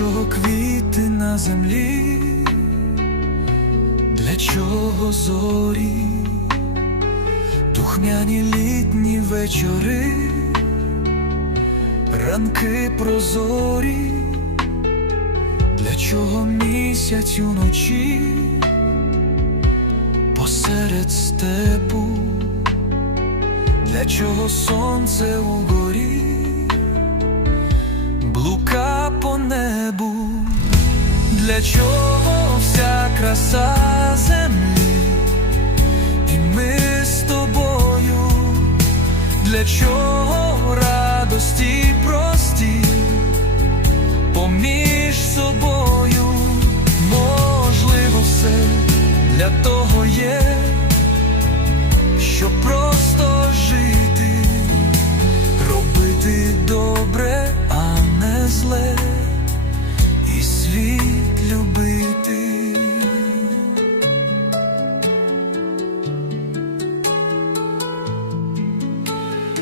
чого квіти на землі? Для чого зорі, духмяні літні вечори, ранки прозорі, для чого місяць уночі? Посеред степу, для чого сонце угорі, для чого вся краса землі, і ми з тобою, для чого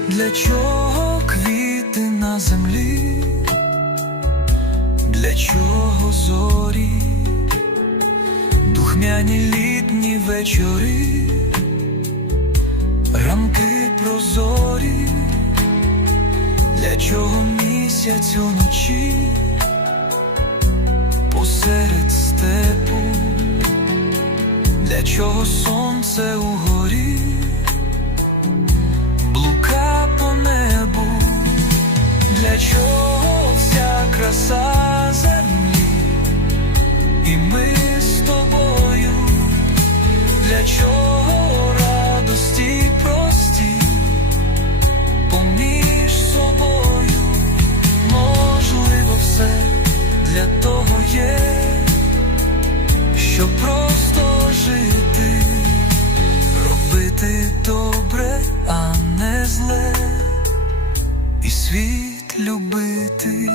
Для чого квіти на землі? Для чого зорі? Духмяні літні вечори, ранки прозорі, для чого місяць уночі? Посеред степу, для чого сонце угорі, чого радості прості, поміж собою, можливо, все для того є, щоб просто жити, робити добре, а не зле, і світ любити.